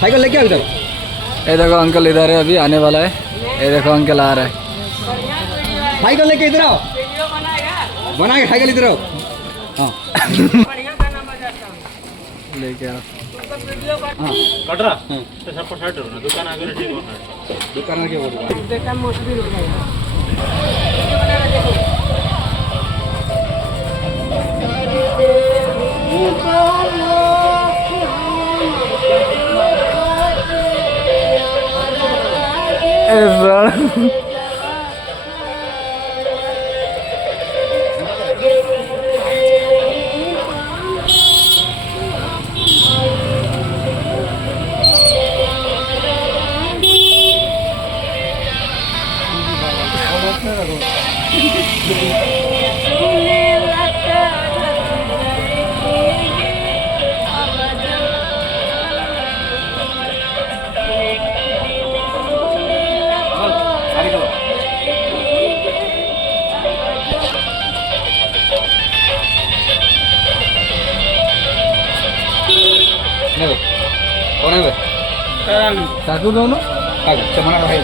साइकिल लेके आओ इधर। ये देखो अंकल इधर है, अभी आने वाला है। ये देखो अंकल आ रहा है। साइकिल लेके इधर आओ। बनाएगा साइकिल इधर आओ। हाँ लेके आओ। हाँ कटरा ते सब साइड ना दुकान आगे ठीक होना है। दुकान के बोल कौन है बे? सासू दोनों आगे चमड़ा भाई।